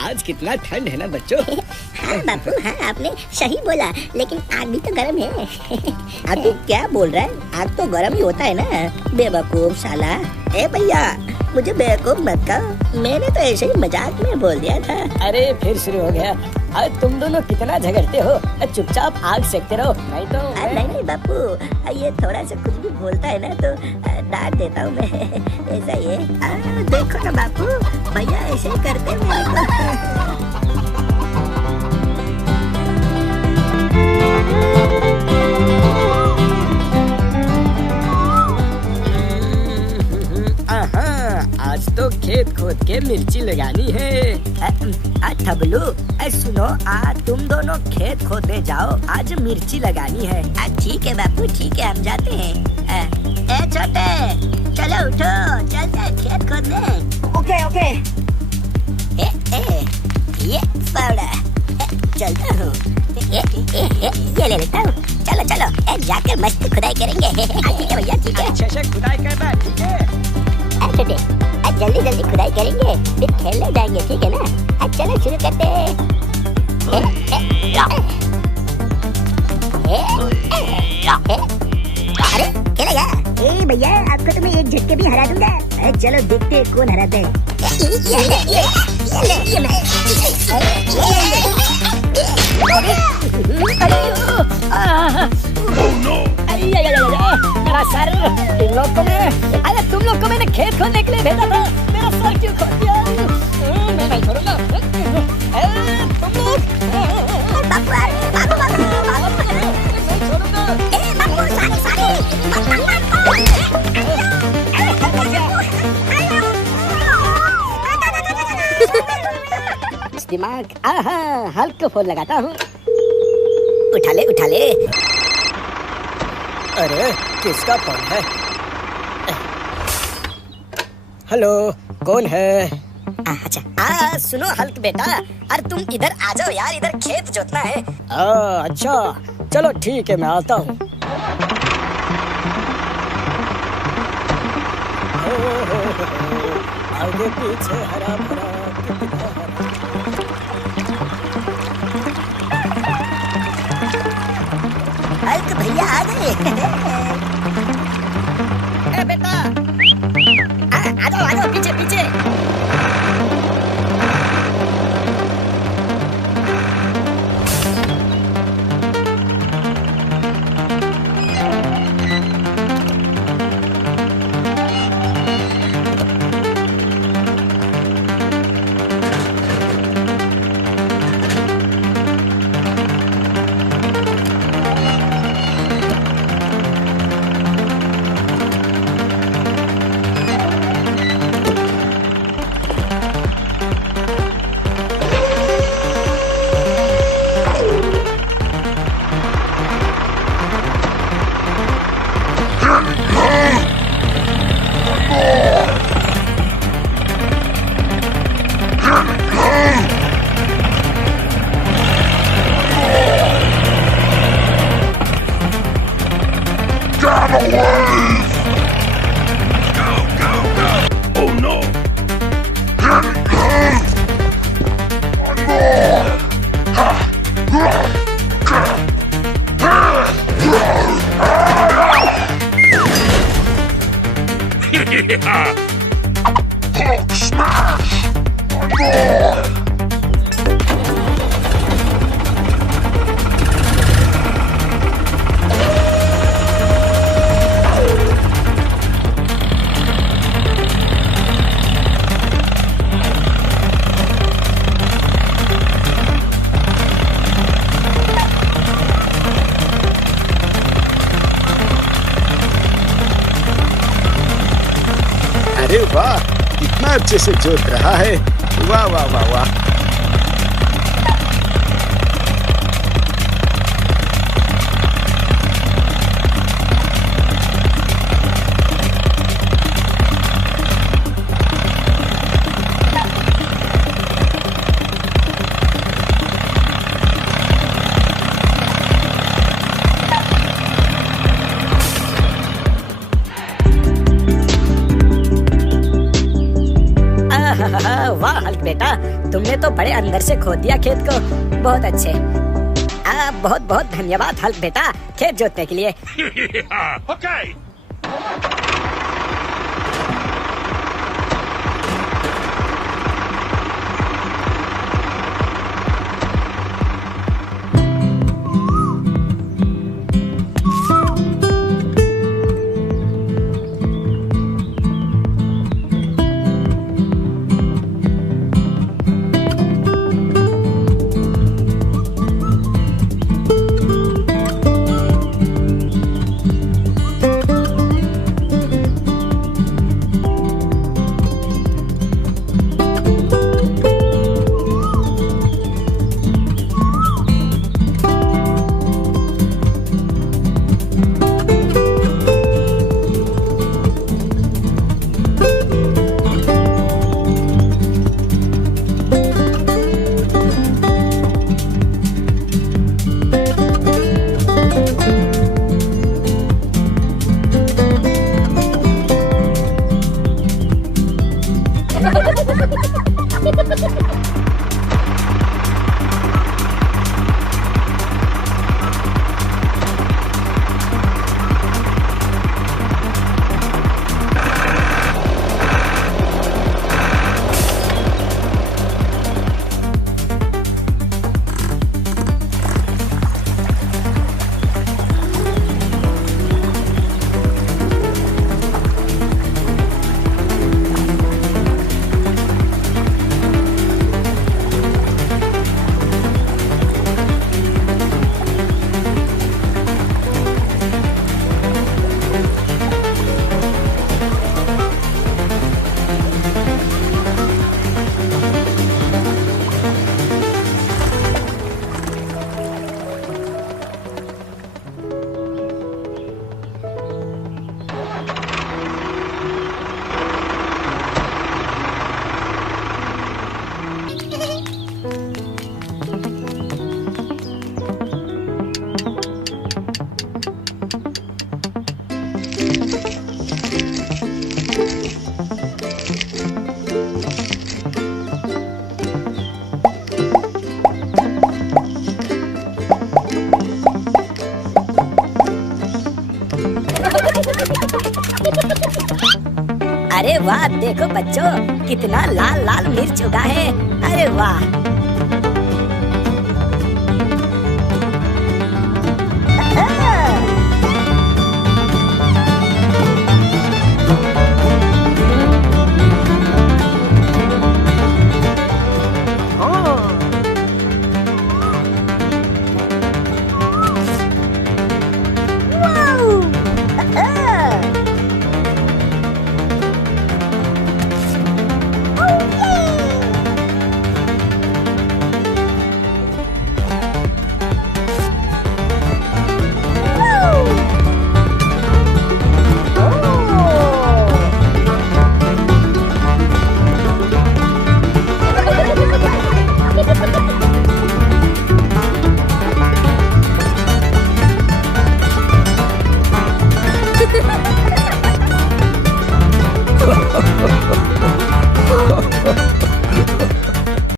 आज कितना ठंड है ना बच्चों। हाँ बापू, हाँ आपने सही बोला, लेकिन आग भी तो गर्म है। आग तू क्या बोल रहा है? आग तो गर्म ही होता है ना, बेवकूफ साला। ए भैया, मुझे बेवकूफ मत कहो, मैंने तो ऐसे ही मजाक में बोल दिया था। अरे फिर शुरू हो गया। अरे तुम दोनों कितना झगड़ते हो, चुपचाप आग सेकते रहो, नहीं तो। नहीं बापू, ये थोड़ा सा कुछ भी बोलता है ना तो डांट देता हूँ मैं, ऐसा ही है। देखो ना बापू, भैया ऐसे ही करते हैं मेरे को। आज तो खेत खोद के मिर्ची लगानी है। थबलू, सुनो, तुम दोनों खेत खोदने जाओ, आज मिर्ची लगानी है। ठीक है बापू, ठीक है, हम जाते हैं। ए छोटे, चलो उठो, चलते हैं खेत खोदने। Okay okay. ये फावड़ा, चलता हूँ, ये ले लेता हूँ। चलो चलो, जाकर मस्त खुदाई करेंगे। ठीक है भैया, ठीक है। अच्छे से खुदाई करना, ठीक है। छोटे, जल्दी जल्दी खुदाई करेंगे, फिर खेलने जाएंगे, ठीक है ना? चलो शुरू करते हैं। अरे खेलेगा? भैया, आपको तो मैं एक झटके भी हरा दूंगा। चलो देखते हैं कौन हराता है। मेरा सर, तुम लोग को मैंने खेत खोदने के लिए भेजा था, मेरा सर क्यों खोद दिया? मैं नहीं छोड़ूंगा। तुम लोग दिमाग, हल्क को फोन लगाता हूँ। उठा ले उठा ले। अरे किसका फोन है? हेलो, कौन है? अच्छा, सुनो हल्क बेटा, अरे तुम इधर आ जाओ यार, इधर खेत जोतना है। अच्छा, चलो ठीक है, मैं आता हूँ। आगे पीछे हरा भरा कितना हरा। हल्क भैया आ गए। बेटा, आ जाओ पीछे पीछे। Hulk smash! अरे वाह, कितना अच्छे से जोत रहा है। वाह वाह वाह वाह। वाह हल्क बेटा, तुमने तो बड़े अंदर से खोद दिया खेत को। बहुत अच्छे। बहुत बहुत धन्यवाद हल्क बेटा, खेत जोतने के लिए। Okay. अरे वाह देखो बच्चों, कितना लाल लाल मिर्च उगा है। अरे वाह।